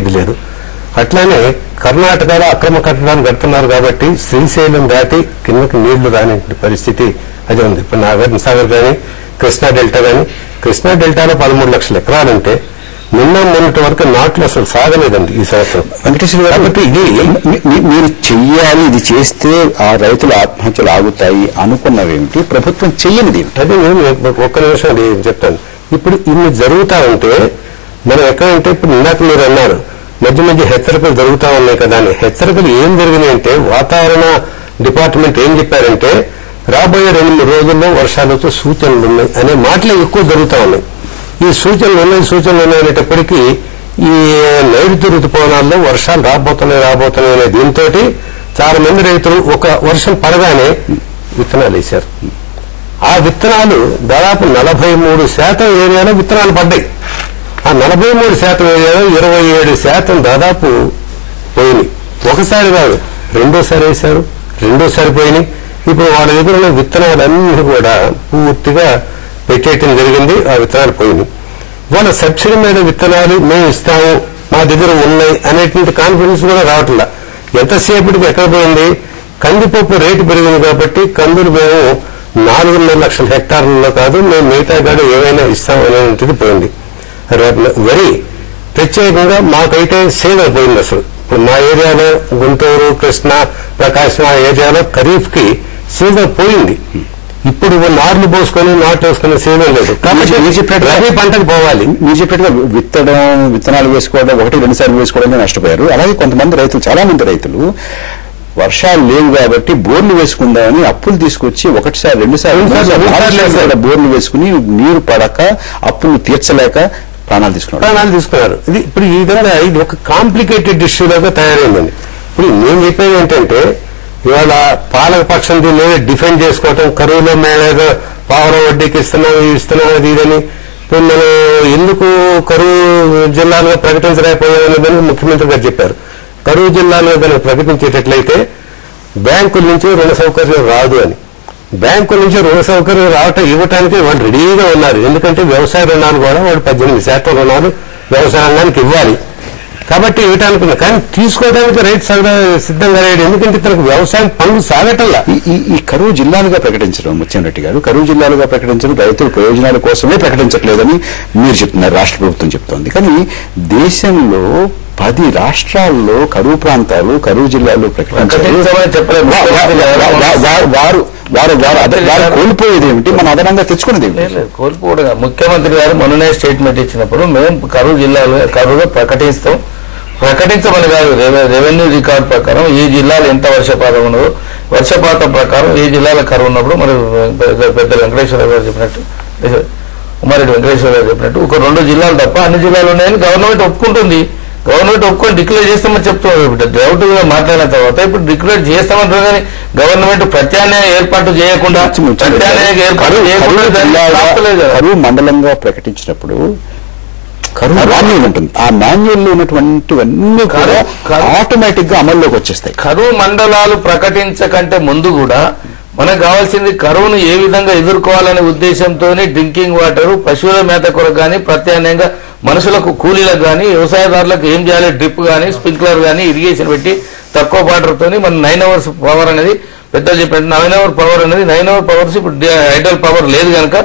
ఇది లేదు. అట్లానే కర్ణాటకలో అక్రమ కట్టడాలు కడుతున్నారు కాబట్టి శ్రీశైలం దాటి కిందకి నీళ్లు రాని పరిస్థితి అది ఉంది. ఇప్పుడు నాగార్జున సాగర్ కానీ కృష్ణా డెల్టా కానీ, కృష్ణా డెల్టాలో 13 లక్షల ఎకరాలుంటే నిన్న మొన్నటి వరకు నాట్లు అసలు సాగలేదండి ఈ సంవత్సరం. వెంకటేశ్వర గారు, కాబట్టి ఇది మీరు చెయ్యాలి, ఇది చేస్తే ఆ రైతుల ఆత్మహత్యలు ఆగుతాయి అనుకున్నవేమిటి, ప్రభుత్వం చెయ్యనిది అదే నేను ఒక్క నిమిషం అది చెప్తాను. ఇప్పుడు ఇన్ని జరుగుతా ఉంటే మనం ఎక్కడంటే ఇప్పుడు ఇందాక మీరు అన్నారు మధ్య మధ్య హెచ్చరికలు జరుగుతూ ఉన్నాయి కదా అని. హెచ్చరికలు ఏం జరిగినాయి అంటే వాతావరణ డిపార్ట్మెంట్ ఏం చెప్పారంటే రాబోయే 2-3 రోజుల్లో వర్షాలతో సూచనలు ఉన్నాయి అనే మాటలు ఎక్కువ జరుగుతూ ఉన్నాయి. ఈ సూచనలు అనేటప్పటికీ ఈ నైరుతి ఋతుపవనాల్లో వర్షాలు రాబోతున్నాయి అనే దీంతో చాలా మంది రైతులు ఒక వర్షం పడగానే విత్తనాలు వేశారు. ఆ విత్తనాలు దాదాపు 43% ఏరియాలో విత్తనాలు పడ్డాయి. ఆ 43% ఏరియాలో 27% దాదాపు పోయినాయి. ఒకసారి కాదు, రెండోసారి వేశారు, రెండోసారి పోయినాయి. ఇప్పుడు వాళ్ళ దగ్గర ఉన్న విత్తనాలన్నీ కూడా పూర్తిగా పెట్టేయటం జరిగింది. ఆ విత్తనాలు పోయినాయి. వాళ్ళ సబ్సిడీ మీద విత్తనాలు మేము ఇస్తాము, మా దగ్గర ఉన్నాయి అనేటువంటి కాన్ఫిడెన్స్ కూడా రావట్లా. ఎంతసేపటికి ఎక్కడ పోయింది? కందిపప్పు రేటు పెరిగింది కాబట్టి కందులు మేము 4.5 లక్షల హెక్టార్లలో కాదు, మేము మిగతా కాదు ఏవైనా ఇస్తాం అనేటువంటిది పోయింది. వరి ప్రత్యేకంగా మాకైతే సేవ్ అయిపోయింది. అసలు ఇప్పుడు మా ఏరియాలో గుంటూరు, కృష్ణా, ప్రకాశం ఆ ఏరియాలో ఖరీఫ్ కి సీజన్ పోయింది. ఇప్పుడు నార్లు పోసుకొని నాటేసుకునే సీజన్ లేదు కాబట్టి రబీ పంటకు పోవాలి. మీరు చెప్పేట్టుగా విత్తనాలు వేసుకోవడం 1-2 సార్లు వేసుకోవడమే నష్టపోయారు. అలాగే కొంతమంది రైతులు, చాలా మంది రైతులు వర్షాలు లేవు కాబట్టి బోర్లు వేసుకుందామని అప్పులు తీసుకొచ్చి 1-2 సార్లు బోర్లు వేసుకుని నీరు పడక అప్పులు తీర్చలేక ప్రాణాలు తీసుకున్నారు. ఇది ఇప్పుడు ఈ విధంగా ఇది ఒక కాంప్లికేటెడ్ ఇష్యూ లాగా తయారైందండి. ఇప్పుడు నేను చెప్పేది ఏంటంటే ఇవాళ పాలక పక్షం దీన్ని డిఫెండ్ చేసుకోవటం, కరువులో మేళేదో పావురం వడ్డీకి ఇస్తున్నాం అది ఇదని. ఇప్పుడు మనం ఎందుకు కరువు జిల్లాలుగా ప్రకటించలేకపోయామని ముఖ్యమంత్రి గారు చెప్పారు. కరువు జిల్లాలో దాన్ని ప్రకటించేటట్లయితే బ్యాంకుల నుంచి రుణ సౌకర్యం రాదు అని. బ్యాంకుల నుంచి రుణ సౌకర్యం ఇవ్వటానికి వాళ్ళు రెడీగా ఉన్నారు. ఎందుకంటే వ్యవసాయ రుణాలు కూడా వాళ్ళు 18% రుణాలు వ్యవసాయ రంగానికి ఇవ్వాలి కాబట్టి ఇవ్వటానికి. కానీ తీసుకోవడానికి రైతు సిద్ధంగా లేడు. ఎందుకంటే తనకు వ్యవసాయం పనులు సాగటల్లా. ఈ కరువు జిల్లాలుగా ప్రకటించడం ముత్యంరెడ్డి గారు, కరువు జిల్లాలుగా ప్రకటించడం రైతుల ప్రయోజనాల కోసమే ప్రకటించట్లేదని మీరు చెప్తున్నారు, రాష్ట్ర ప్రభుత్వం చెప్తోంది. కానీ దేశంలో 10 రాష్ట్రాల్లో కరువు ప్రాంతాలు, కరువు జిల్లాలు వారు కోల్పోయేది ఏమిటి, మన అదనంగా తెచ్చుకునేది ఏమిటి? కోల్పోవడం ముఖ్యమంత్రి గారు మొన్ననే స్టేట్మెంట్ ఇచ్చినప్పుడు మేము కరువు జిల్లాలో కరువుగా ప్రకటించమని కాదు, రెవెన్యూ రికార్డు ప్రకారం ఈ జిల్లాలో ఎంత వర్షపాతం ఉన్నదో వర్షపాతం ప్రకారం ఈ జిల్లాలో కరువు ఉన్నప్పుడు మరి పెద్ద వెంకటేశ్వర గారు చెప్పినట్టు, ఉమారెడ్డి వెంకటేశ్వర గారు చెప్పినట్టు ఒక 2 జిల్లాలు తప్ప అన్ని జిల్లాలు ఉన్నాయని గవర్నమెంట్ ఒప్పుకుంటుంది. గవర్నమెంట్ ఒప్పుకొని డిక్లేర్ చేస్తామని చెప్తున్నారు. డౌట్ గా మాట్లాడిన తర్వాత ఇప్పుడు డిక్లేర్ చేస్తామంటారు కానీ గవర్నమెంట్ ప్రత్యామ్నాయ ఏర్పాటు చేయకుండా కరువు మండలంగా ప్రకటించినప్పుడు కరువు మాన్యువల్ ఉంటుంది. ఆ మాన్యువల్ లో ఉన్నటువంటివన్నీ కూడా ఆటోమేటిక్ గా అమల్లోకి వచ్చేస్తాయి. కరువు మండలాలు ప్రకటించకంటే ముందు కూడా మనకు కావాల్సింది కరువును ఏ విధంగా ఎదుర్కోవాలనే ఉద్దేశంతో డ్రింకింగ్ వాటర్, పశువుల మేత కొరకు కానీ ప్రత్యామ్నాయంగా మనుషులకు కూలీలకు కానీ వ్యవసాయదారులకు ఏం చేయాలి, డ్రిప్ కానీ స్ప్రింక్లర్ కానీ ఇరిగేషన్ పెట్టి తక్కువ వాటర్తో మన 9 hours పవర్ అనేది పెద్దలు చెప్పినట్టు 9 hour పవర్ అనేది 9 hour పవర్స్ ఇప్పుడు హైడ్రల్ పవర్ లేదు కనుక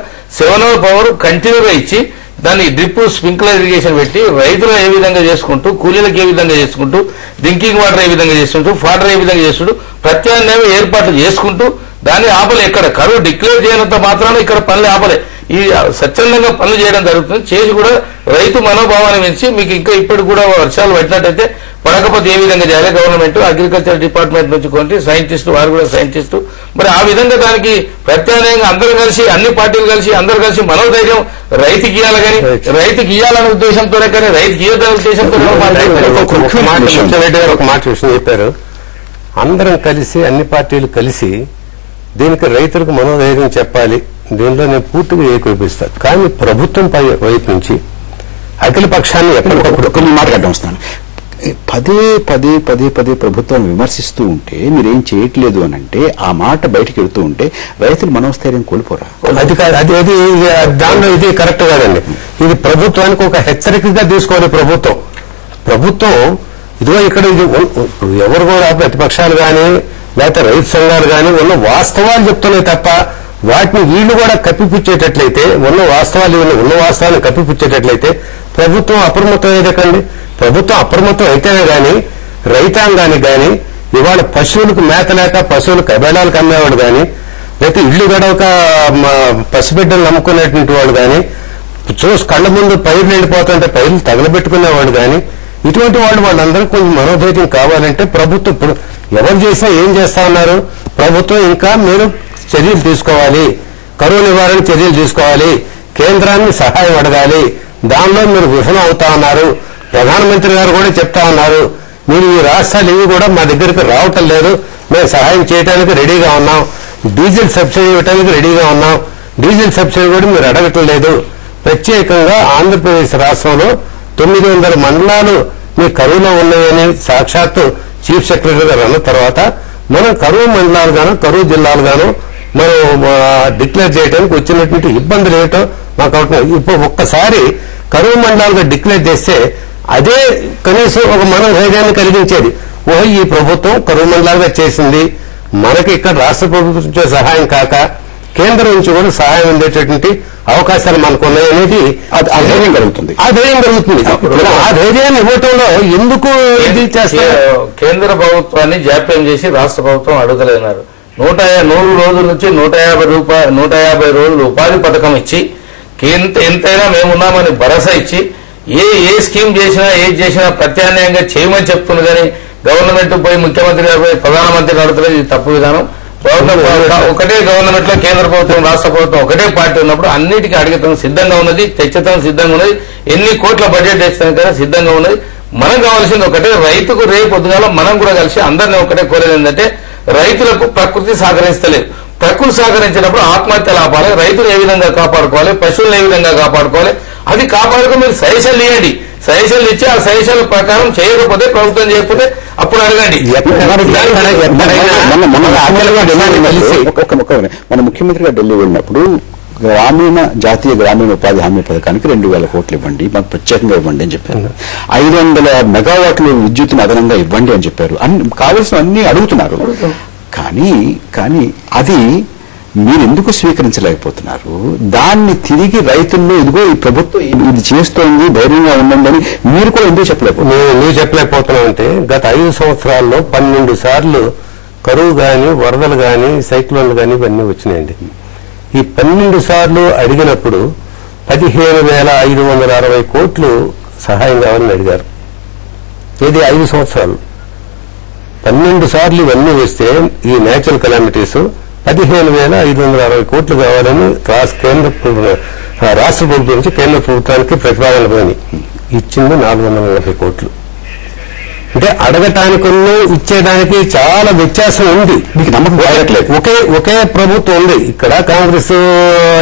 7 hour పవర్ కంటిన్యూగా ఇచ్చి దాన్ని డ్రిప్ స్ప్రింక్లర్ ఇరిగేషన్ పెట్టి రైతులు ఏ విధంగా చేసుకుంటూ, కూలీలకు ఏ విధంగా చేసుకుంటూ, డ్రింకింగ్ వాటర్ ఏ విధంగా చేసుకుంటూ, ఫాటర్ ఏ విధంగా చేసుకుంటూ ప్రత్యామ్నాయం ఏర్పాట్లు చేసుకుంటూ దాన్ని ఆపలే. ఎక్కడ కరువు డిక్లేర్ చేయనంత మాత్రాన ఇక్కడ పనులు ఆపలే. ఈ స్వచ్ఛందంగా పనులు చేయడం జరుగుతుంది. చేసి కూడా రైతు మనోభావాన్ని పెంచి మీకు ఇంకా ఇప్పుడు కూడా వర్షాలు పడినట్టయితే పడకపోతే ఏ విధంగా చేయాలి, గవర్నమెంట్ అగ్రికల్చర్ డిపార్ట్మెంట్ నుంచి కొంటే సైంటిస్టు, వారు కూడా సైంటిస్టు మరి ఆ విధంగా దానికి ప్రత్యామ్నాయంగా అందరూ కలిసి, అన్ని పార్టీలు కలిసి, అందరూ కలిసి మనోధైర్యం రైతుకి ఇవ్వాలి. కానీ రైతుకి ఇవ్వాలనే ఉద్దేశంతోనే కానీ రైతుకి ఇవ్వదనే ఉద్దేశంతో ఒక మాట విషయం చెప్పారు. అందరం కలిసి, అన్ని పార్టీలు కలిసి దీనికి రైతులకు మనోధైర్యం చెప్పాలి. దీనిలో నేను పూర్తిగా ఏకీభవిస్తాను. కానీ ప్రభుత్వం వైపు నుంచి అఖిల పక్షాన్ని ఎప్పటికప్పుడు కొన్ని మాట్లాడడం వస్తున్నాను. పదే ప్రభుత్వం విమర్శిస్తూ ఉంటే మీరేం చేయట్లేదు అని అంటే ఆ మాట బయటకు వెళ్తూ ఉంటే రైతులు మనోస్థైర్యం కోల్పోరా? అది కాదు, అది దానిలో ఇది కరెక్ట్ కాదండి. ఇది ప్రభుత్వానికి ఒక హెచ్చరికగా తీసుకోవాలి ప్రభుత్వం. ప్రభుత్వం ఇదిగో ఇక్కడ ఎవరు కూడా ప్రతిపక్షాలు కానీ లేకపోతే రైతు సంఘాలు కానీ ఉన్న వాస్తవాలు చెప్తున్నాయి తప్ప వాటిని వీళ్ళు కూడా కప్పిపుచ్చేటట్లయితే ఉన్న వాస్తవాలను కప్పిపుచ్చేటట్లయితే ప్రభుత్వం అప్రమత్తం అయ్యేదకండి. ప్రభుత్వం అప్రమత్తం అయితేనే గాని రైతాంగానికి గాని ఇవాళ పశువులకు మేత లేక పశువులకు కబేళాలకు అమ్మేవాడు గాని లేకపోతే ఇళ్లు గడవక పసిబిడ్డలు నమ్ముకునేటువంటి వాడు గాని కళ్ళ ముందు పైర్లు వెళ్ళిపోతుంటే పైర్లు తగలబెట్టుకునేవాడు గాని ఇటువంటి వాళ్ళందరూ కొంచెం మనోధైర్యం కావాలంటే ప్రభుత్వం ఇప్పుడు ఎవరు చేసినా ఏం చేస్తా ఉన్నారు, ప్రభుత్వం ఇంకా మీరు చర్యలు తీసుకోవాలి, కరువు నివారణ చర్యలు తీసుకోవాలి, కేంద్రాన్ని సహాయం అడగాలి, దానిలో మీరు విఫలం అవుతా ఉన్నారు. ప్రధానమంత్రి గారు కూడా చెప్తా ఉన్నారు, మీరు ఈ రాష్ట్రాలు ఇవి కూడా మా దగ్గరికి రావటం లేదు, మేము సహాయం చేయడానికి రెడీగా ఉన్నాం, డీజిల్ సబ్సిడీ ఇవ్వడానికి రెడీగా ఉన్నాం, డీజిల్ సబ్సిడీ కూడా మీరు అడగటం లేదు. ప్రత్యేకంగా ఆంధ్రప్రదేశ్ రాష్ట్రంలో 900 మండలాలు మీ కరువులో ఉన్నాయని సాక్షాత్తు చీఫ్ సెక్రటరీ గారు అన్న తర్వాత మనం కరువు మండలాలు గాను కరువు జిల్లాలు గాను మనం డిక్లేర్ చేయడానికి వచ్చినటువంటి ఇబ్బందులు ఏమిటో మాకు అవుతున్నాయి. ఇప్పుడు ఒక్కసారి కరువు మండలాలుగా డిక్లేర్ చేస్తే అదే కనీసం ఒక మనోధైర్యాన్ని కలిగించేది. ఈ ప్రభుత్వం కరువు మండలాలుగా చేసింది, మనకి ఇక్కడ రాష్ట్ర ప్రభుత్వం నుంచి సహాయం కాక కేంద్రం నుంచి కూడా సహాయం అందేటటువంటి అవకాశాలు మనకు ఉన్నాయనేది ఆ ధైర్యం కలుగుతుంది. ఆ ధైర్యాన్ని ఇవ్వటంలో ఎందుకు ఇది చేస్తారు? కేంద్ర ప్రభుత్వాన్ని జాప్యం చేసి రాష్ట్ర ప్రభుత్వం అడుగుతలేన్నారు. 100 రోజుల నుంచి 150 రోజులు ఉపాధి పథకం ఇచ్చి ఎంతైనా మేమున్నామని భరోసా ఇచ్చి ఏ స్కీమ్ చేసినా ఏది చేసినా ప్రత్యామ్నాయంగా చేయమని చెప్తుంది. కానీ గవర్నమెంట్ పోయి ముఖ్యమంత్రి గారు పోయి ప్రధానమంత్రి అడుగుతలేదు. ఇది తప్పు విధానం. ఒకటే గవర్నమెంట్ లో కేంద్ర ప్రభుత్వం రాష్ట్ర ప్రభుత్వం ఒకటే పార్టీ ఉన్నప్పుడు అన్నిటికీ అడిగేతానికి సిద్ధంగా ఉన్నది, తెచ్చతానికి సిద్ధంగా ఉన్నది, ఎన్ని కోట్ల బడ్జెట్ తెచ్చడానికి సిద్ధంగా ఉన్నది. మనం కావాల్సింది ఒకటే, రైతుకు రేపు పొద్దుగాల మనం కూడా కలిసి అందరినీ ఒకటే కోరేది ఏంటంటే రైతులకు ప్రకృతి సహకరిస్తలేదు. ప్రకృతి సహకరించినప్పుడు ఆత్మహత్యలు ఆపాలి, రైతులు ఏ విధంగా కాపాడుకోవాలి, పశువులను ఏ విధంగా కాపాడుకోవాలి, అది కాపాడుకో మీరు సజెషన్లు ఇవ్వండి. సజెషన్లు ఇచ్చి ఆ సజెషన్ల ప్రకారం చేయకపోతే ప్రభుత్వం చేయకపోతే అప్పుడు అడగండి. మన ముఖ్యమంత్రి గారు ఢిల్లీ వెళ్ళినప్పుడు జాతీయ గ్రామీణ ఉపాధి హామీ పథకానికి 2000 కోట్లు ఇవ్వండి, మాకు ప్రత్యేకంగా ఇవ్వండి అని చెప్పారు. 500 మెగావాట్లు విద్యుత్తును అదనంగా ఇవ్వండి అని చెప్పారు. కావలసిన అన్ని అడుగుతున్నారు. కానీ అది మీరు ఎందుకు స్వీకరించలేకపోతున్నారు? దాన్ని తిరిగి రైతుల్లో ఇదిగో ఈ ప్రభుత్వం ఇది చేస్తోంది, ధైర్యంగా ఉండండి అని మీరు కూడా ఎందుకు చెప్పలేకపోతున్నారు? నువ్వు చెప్పలేకపోతున్నావు అంటే గత 5 సంవత్సరాల్లో 12 సార్లు కరువు గాని వరదలు గాని సైక్లోన్లు గాని ఇవన్నీ వచ్చినాయండి. ఈ 12 సార్లు అడిగినప్పుడు 15,560 కోట్లు సహాయం కావాలని అడిగారు. ఇది 5 సంవత్సరాలు 12 సార్లు ఇవన్నీ వస్తే ఈ నేచురల్ కెలామిటీస్ 15,560 కోట్లు కావాలని రాష్ట్ర ప్రభుత్వం నుంచి కేంద్ర ప్రభుత్వానికి ప్రతిపాదన పోయి ఇచ్చింది 440 కోట్లు. అంటే అడగటానికి ఇచ్చేదానికి చాలా వ్యత్యాసం ఉంది. మీకు నమ్మకం కలగట్లేదు. ఒకే ప్రభుత్వం ఉంది. ఇక్కడ కాంగ్రెస్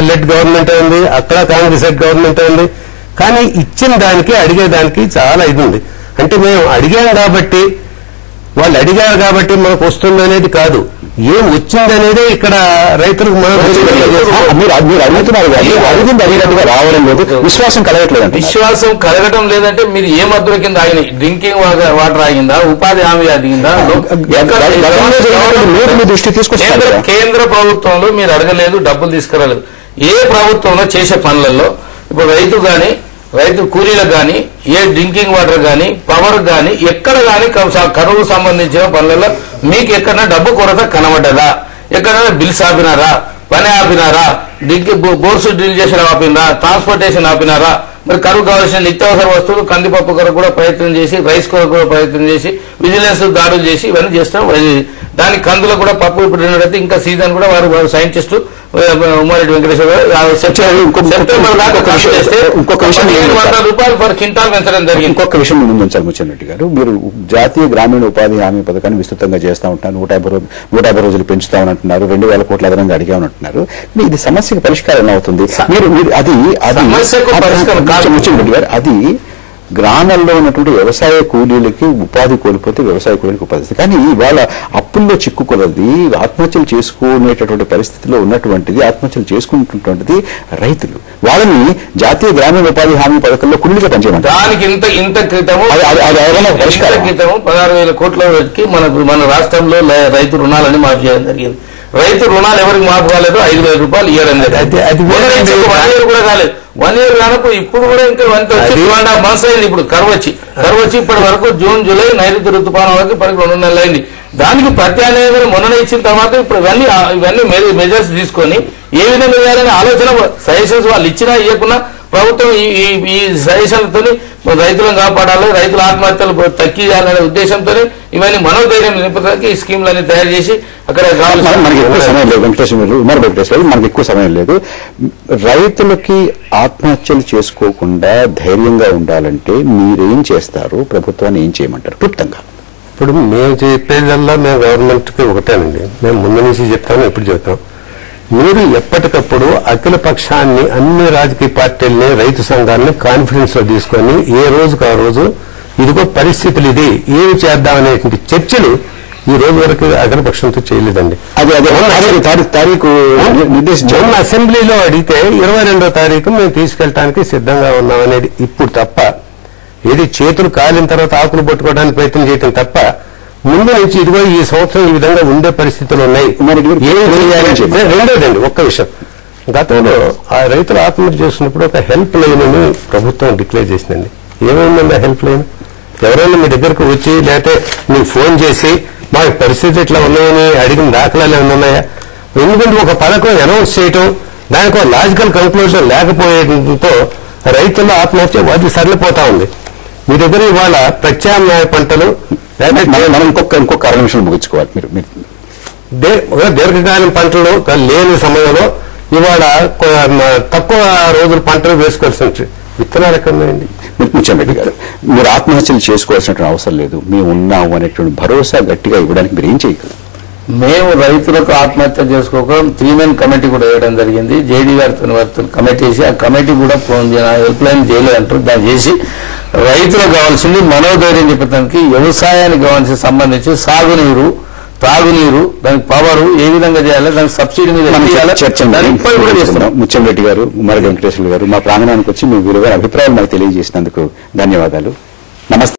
లెడ్ గవర్నమెంట్ ఉంది, అక్కడ కాంగ్రెస్ లెడ్ గవర్నమెంట్ ఉంది. కానీ ఇచ్చిన దానికి అడిగేదానికి చాలా ఇది ఉంది. అంటే మేము అడిగాం కాబట్టి వాళ్ళు అడిగారు కాబట్టి మనకు వస్తుంది అనేది కాదు, ఏం వచ్చిందనేదే ఇక్కడ రైతులకు మీరు అడుగుతున్నారు. అడిగినట్టుగా రావడం లేదు, విశ్వాసం కలగట్లేదు. విశ్వాసం కలగటం లేదంటే మీరు ఏ మద్దతు కింద ఆగినాయి? Drinking water ఆగిందా? ఉపాధి హామీ ఆగిందా? దృష్టి తీసుకొచ్చి కేంద్ర ప్రభుత్వంలో మీరు అడగలేదు, డబ్బులు తీసుకురాలేదు. ఏ ప్రభుత్వంలో చేసే పనులలో ఇప్పుడు రైతు కూలీలకు కానీ, ఏ డ్రింకింగ్ వాటర్ కానీ, పవర్ కానీ, ఎక్కడ కానీ కరువు సంబంధించిన పనులలో మీకు ఎక్కడైనా డబ్బు కొరత కనబడ్డదా? ఎక్కడైనా బిల్స్ ఆపినారా? పని ఆపినారా? బోర్సు డ్రిల్ చేసిన ఆపినారా? ట్రాన్స్పోర్టేషన్ ఆపినారా? మరి కరువు కావాల్సిన నిత్యావసర వస్తువులు కందిపప్పు కొరకు కూడా ప్రయత్నం చేసి, రైస్ కొరకు కూడా ప్రయత్నం చేసి, విజిలెన్స్ దాడులు చేసి ఇవన్నీ చేస్తాం. దానికి కందులో కూడా పప్పు ఇప్పుడు అయితే ఇంకా సీజన్ కూడా వారు సైంటిస్టు ఉమారెడ్డి వెంకటేశ్వర సెప్టెంబర్ దాకా చేస్తే రూపాయలు పర్ క్వింటాల్ పెంచడం జరిగింది. ఇంకొక విషయం ముందు ఉంచాలి ముచ్చన్నరెడ్డి గారు, మీరు జాతీయ గ్రామీణ ఉపాధి హామీ పథకాన్ని విస్తృతంగా చేస్తా ఉంటున్నారు, 150 రోజులు పెంచుతామని అంటున్నారు, 2,000 కోట్ల అదనంగా అడిగామని అంటున్నారు. ఇది సమస్యకు పరిష్కారం అవుతుంది? మీరు అది సమస్యకు పరిష్కారం ముచ్చన్నరెడ్డి గారు, అది గ్రామాల్లో ఉన్నటువంటి వ్యవసాయ కూలీలకి ఉపాధి కోల్పోతే వ్యవసాయ కూలీలకు ఉపాధి. కానీ ఇవాళ అప్పుల్లో చిక్కుకున్నది, ఆత్మహత్యలు చేసుకునేటటువంటి పరిస్థితిలో ఉన్నటువంటిది, ఆత్మహత్యలు చేసుకుంటున్నటువంటిది రైతులు. వాళ్ళని జాతీయ గ్రామీణ ఉపాధి హామీ పథకంలో కూలీగా పనిచేయమంటారు. దానికి ఇంత క్రితము 16,000 కోట్లకి మన రాష్ట్రంలో రైతు రుణాలని మాఫీ చేయడం జరిగింది. రైతు రుణాలు ఎవరికి మాఫీ కాలేదు, 5,000 రూపాయలు ఇవ్వడం జరిగింది. 1 year కూడా కాలేదు. 1 year కానప్పుడు ఇప్పుడు కూడా ఇంకా 2.5 months అయింది. ఇప్పుడు కరువు వచ్చి ఇప్పటి వరకు జూన్, జూలై నైరుతి ఋతుపానం వరకు ఇప్పటికి 2 నెలలు అయింది. దానికి ప్రత్యామ్నాయంగా మొన్న ఇచ్చిన తర్వాత ఇప్పుడు ఇవన్నీ మెజర్స్ తీసుకొని ఏ విధంగా చేయాలని ఆలోచన, సజెషన్స్ వాళ్ళు ఇచ్చినా ఇవ్వకున్నా ప్రభుత్వం ఈ సజెషన్లతో రైతులను కాపాడాలి, రైతుల ఆత్మహత్యలు తగ్గియాలనే ఉద్దేశంతో ఇవన్నీ మనోధైర్యం నింపడానికి ఈ స్కీమ్లన్నీ తయారు చేసి అక్కడ మనకి ఎక్కువ సమయం లేదు. వెంకటేశ్వర మనకి ఎక్కువ సమయం లేదు. రైతులకి ఆత్మహత్యలు చేసుకోకుండా ధైర్యంగా ఉండాలంటే మీరేం చేస్తారు? ప్రభుత్వాన్ని ఏం చేయమంటారు క్లుప్తంగా? ఇప్పుడు మేము చెప్పేదల్లా మేము గవర్నమెంట్కి ఒకటేనండి. మేము ముందు నుంచి చెప్తాము, ఇప్పుడు చెప్తాం. మీరు ఎప్పటికప్పుడు అఖిల పక్షాన్ని, అన్ని రాజకీయ పార్టీల్ని, రైతు సంఘాన్ని కాన్ఫిడెన్స్ లో తీసుకొని ఏ రోజుకు ఆ రోజు ఇదిగో పరిస్థితులు ఇది, ఏమి చేద్దామనేటువంటి చర్చలు ఈ రోజు వరకు అఖిల పక్షంతో చేయలేదండి. తారీఖు మొన్న అసెంబ్లీలో అడిగితే 22వ తారీఖు మేము తీసుకెళ్ళడానికి సిద్ధంగా ఉన్నామనేది ఇప్పుడు తప్ప, ఏది చేతులు కాలిన తర్వాత ఆకులు పట్టుకోవడానికి ప్రయత్నం చేయటం తప్ప ముందు నుంచి ఇదిగో ఈ సంవత్సరం ఈ విధంగా ఉండే పరిస్థితులు ఉన్నాయి, ఏం చేయాలని. రెండోదండి ఒక్క విషయం, గతంలో ఆ రైతులు ఆత్మహత్య చేసినప్పుడు ఒక హెల్ప్ లైన్ అని ప్రభుత్వం డిక్లేర్ చేసిందండి. ఏమైందండి ఆ హెల్ప్ లైన్? ఎవరైనా మీ దగ్గరకు వచ్చి లేకపోతే మీకు ఫోన్ చేసి మా పరిస్థితి ఇట్లా ఉన్నాయని అడిగిన దాఖలాలు ఏమైనా ఉన్నాయా? ఎందుకంటే ఒక పథకం అనౌన్స్ చేయటం, దానికి ఒక లాజికల్ కంక్లూజన్ లేకపోయేయడంతో రైతుల ఆత్మహత్య అది సరిపోతా ఉంది. మీ దగ్గర ఇవాళ ప్రత్యామ్నాయ పంటలు, మనం ఇంకొక 6 నిమిషాలు ముగించుకోవాలి. మీరు దీర్ఘకాలం పంటలు లేని సమయంలో ఇవాళ తక్కువ రోజులు పంటలు వేసుకోవాల్సి విత్తనాలు ఎక్కడ ఉన్నాయండి? ముత్యంరెడ్డి గారు, మీరు ఆత్మహత్యలు చేసుకోవాల్సిన అవసరం లేదు, మేము ఉన్నాము అనేటువంటి భరోసా గట్టిగా ఇవ్వడానికి మీరు ఏం చేయగలరు? మేము రైతులకు ఆత్మహత్య చేసుకోక 3 men కమిటీ కూడా వేయడం జరిగింది. జేడీ గారితో కమిటీ వేసి, ఆ కమిటీ కూడా హెల్ప్ లైన్ చేయలేదంటారు. దాన్ని చేసి రైతులకు కావాల్సింది మనోధైర్యం చెప్పడానికి, వ్యవసాయానికి కావాల్సిన సంబంధించి సాగునీరు, తాగునీరు, దానికి పవర్ ఏ విధంగా చేయాలి, దానికి సబ్సిడీ మీద చర్చ కూడా చేస్తున్నాం. ముత్యంరెడ్డి గారు, ఉమ్మడి వెంకటేశ్వర గారు మా ప్రాంగణానికి వచ్చి మీ విలువైన అభిప్రాయాలు మాకు తెలియజేసినందుకు ధన్యవాదాలు. నమస్తే.